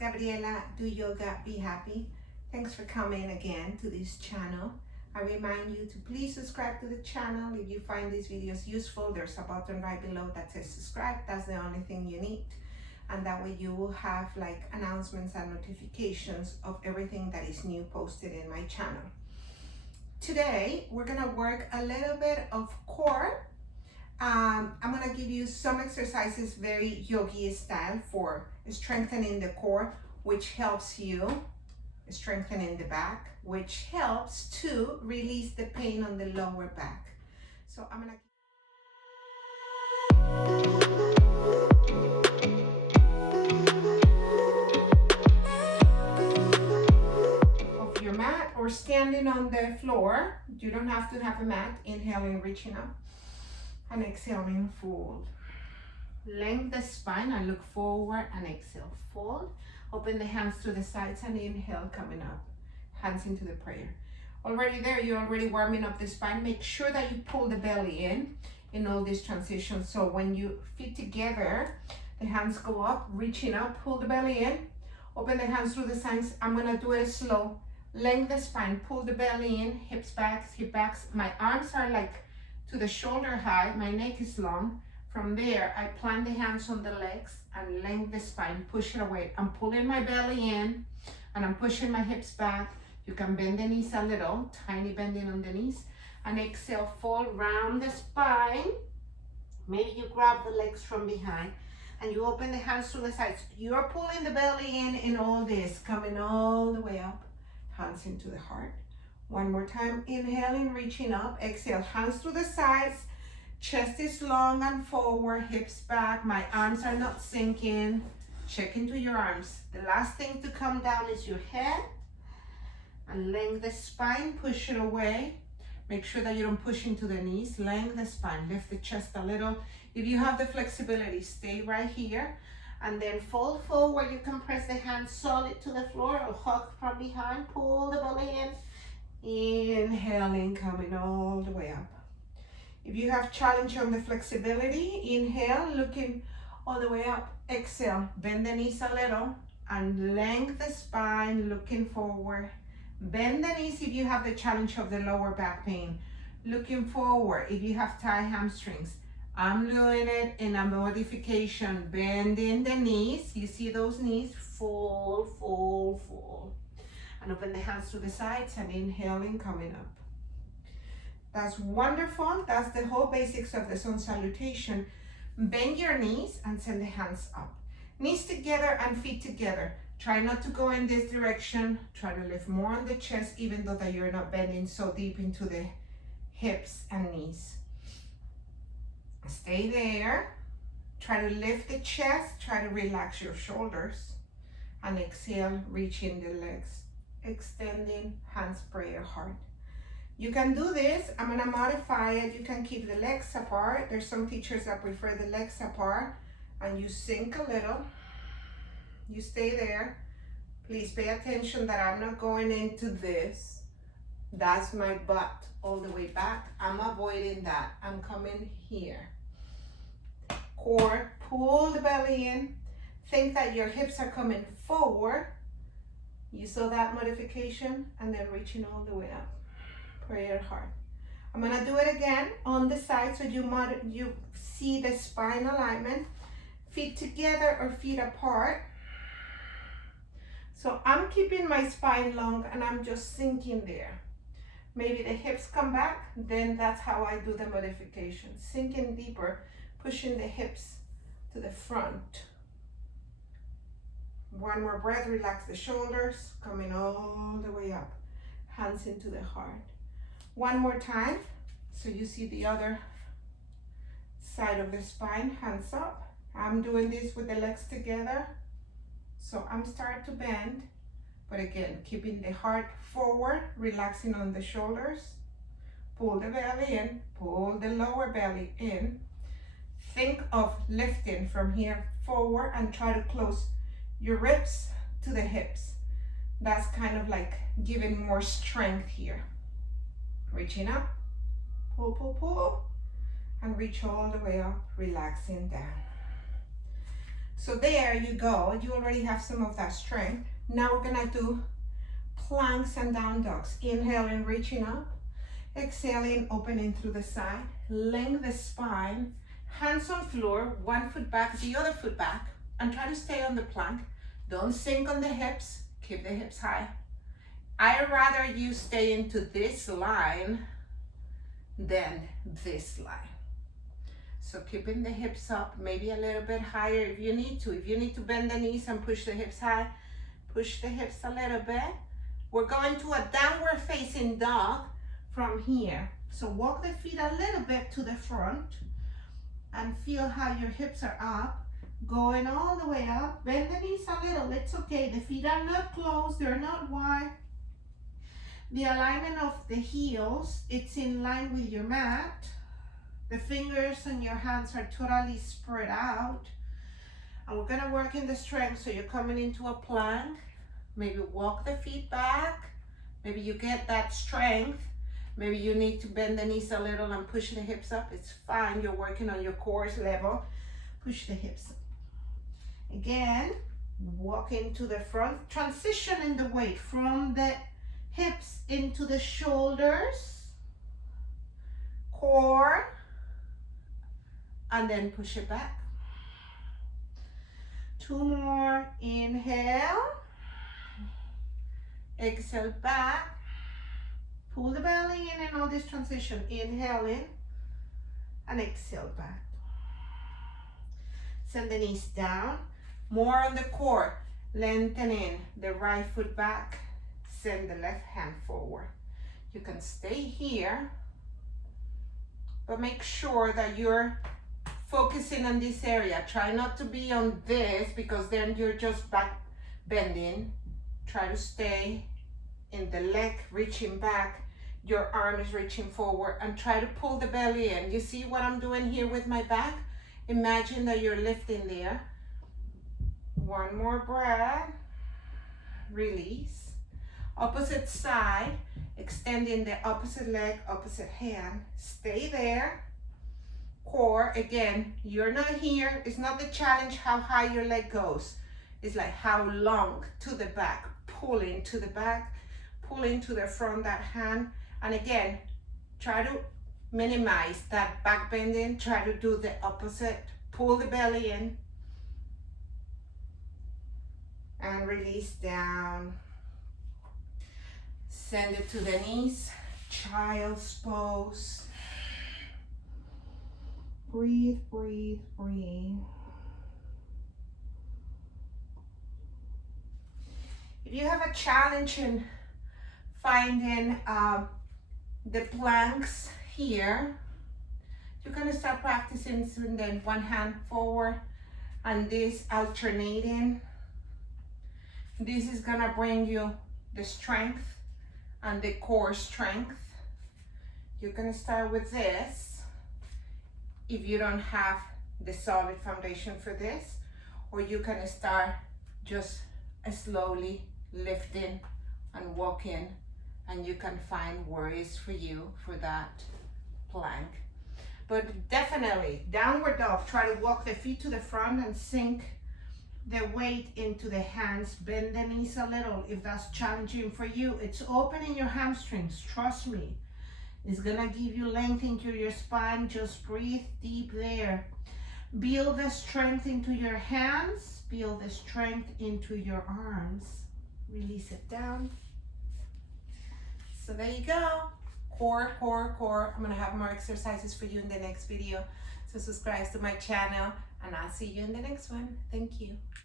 Gabriela, Do Yoga, Be Happy. Thanks for coming again to this channel. I remind you to please subscribe to the channel. If you find these videos useful, there's a button right below that says subscribe. That's the only thing you need. And that way you will have like announcements and notifications of everything that is new posted in my channel. Today, we're gonna work a little bit of core. I'm gonna give you some exercises very yogi style for strengthening the core, which helps you strengthening the back, which helps to release the pain on the lower back. So I'm gonna off your mat or standing on the floor. You don't have to have a mat. Inhaling, reaching up, and exhaling, fold. Lengthen the spine and look forward and exhale, fold. Open the hands to the sides and inhale, coming up. Hands into the prayer. Already there, you're already warming up the spine. Make sure that you pull the belly in all these transitions. So when you feet together, the hands go up, reaching up, pull the belly in. Open the hands through the sides. I'm gonna do it slow. Lengthen the spine, pull the belly in, hips back, hip backs. My arms are like to the shoulder high, my neck is long. From there, I plant the hands on the legs and lengthen the spine, push it away. I'm pulling my belly in and I'm pushing my hips back. You can bend the knees a little, tiny bending on the knees. And exhale, fold, round the spine. Maybe you grab the legs from behind and you open the hands to the sides. You're pulling the belly in all this, coming all the way up. Hands into the heart. One more time, inhaling, reaching up. Exhale, hands to the sides. Chest is long and forward, hips back. My arms are not sinking. Check into your arms. The last thing to come down is your head. And lengthen the spine, push it away. Make sure that you don't push into the knees. Lengthen the spine, lift the chest a little. If you have the flexibility, stay right here. And then fold forward. You can press the hands solid to the floor or hug from behind. Pull the belly in. Inhaling, coming all the way up. If you have challenge on the flexibility, inhale, looking all the way up. Exhale, bend the knees a little and lengthen the spine, looking forward. Bend the knees if you have the challenge of the lower back pain. Looking forward if you have tight hamstrings. I'm doing it in a modification, bending the knees. You see those knees? Fold, fold, fold. And open the hands to the sides and inhaling, coming up. That's wonderful. That's the whole basics of the sun salutation. Bend your knees and send the hands up. Knees together and feet together. Try not to go in this direction. Try to lift more on the chest, even though that you're not bending so deep into the hips and knees. Stay there. Try to lift the chest. Try to relax your shoulders. And exhale, reaching the legs. Extending, hands, prayer, heart. You can do this. I'm gonna modify it. You can keep the legs apart. There's some teachers that prefer the legs apart. And you sink a little. You stay there. Please pay attention that I'm not going into this. That's my butt all the way back. I'm avoiding that. I'm coming here. Core, pull the belly in. Think that your hips are coming forward. You saw that modification and then reaching all the way up. Prayer heart. I'm gonna do it again on the side so you see the spine alignment. Feet together or feet apart. So I'm keeping my spine long and I'm just sinking there. Maybe the hips come back, then that's how I do the modification. Sinking deeper, pushing the hips to the front. One more breath, relax the shoulders, coming all the way up. Hands into the heart. One more time, so you see the other side of the spine, hands up. I'm doing this with the legs together. So I'm starting to bend, but again, keeping the heart forward, relaxing on the shoulders. Pull the belly in, pull the lower belly in. Think of lifting from here forward and try to close your ribs to the hips. That's kind of like giving more strength here. Reaching up, pull, pull, pull, and reach all the way up, relaxing down. So there you go. You already have some of that strength. Now we're gonna do planks and down dogs. Inhaling, reaching up. Exhaling, opening through the side. Lengthen the spine. Hands on floor, 1 foot back, the other foot back. And try to stay on the plank. Don't sink on the hips. Keep the hips high. I'd rather you stay into this line than this line. So keeping the hips up, maybe a little bit higher if you need to. If you need to bend the knees and push the hips high, push the hips a little bit. We're going to a downward facing dog from here. So walk the feet a little bit to the front and feel how your hips are up, going all the way up. Bend the knees a little, it's okay. The feet are not closed, they're not wide. The alignment of the heels, it's in line with your mat. The fingers and your hands are totally spread out. And we're gonna work in the strength. So you're coming into a plank. Maybe walk the feet back. Maybe you get that strength. Maybe you need to bend the knees a little and push the hips up. It's fine, you're working on your core level. Push the hips up. Again, walk into the front. Transitioning the weight from the hips into the shoulders, core, and then push it back. 2 more, inhale, exhale back, pull the belly in and all this transition, inhale in, and exhale back. Send the knees down, more on the core, lengthening the right foot back, send the left hand forward. You can stay here, but make sure that you're focusing on this area. Try not to be on this because then you're just back bending. Try to stay in the leg, reaching back. Your arm is reaching forward and try to pull the belly in. You see what I'm doing here with my back? Imagine that you're lifting there. 1 more breath. Release. Opposite side, extending the opposite leg, opposite hand. Stay there. Core, again, you're not here. It's not the challenge how high your leg goes. It's like how long to the back, pulling to the back, pulling to the front, that hand. And again, try to minimize that back bending. Try to do the opposite. Pull the belly in and release down. Send it to the knees, child's pose. Breathe, breathe, breathe. If you have a challenge in finding the planks here, you're gonna start practicing and then 1 hand forward and this alternating. This is gonna bring you the strength and the core strength. You're gonna start with this if you don't have the solid foundation for this, or you can start just slowly lifting and walking, and you can find words for you for that plank. But definitely downward dog, try to walk the feet to the front and sink the weight into the hands. Bend the knees a little if that's challenging for you. It's opening your hamstrings, trust me. It's gonna give you length into your spine. Just breathe deep there. Build the strength into your hands. Build the strength into your arms. Release it down. So there you go. Core, core, core. I'm gonna have more exercises for you in the next video. So subscribe to my channel and I'll see you in the next one. Thank you.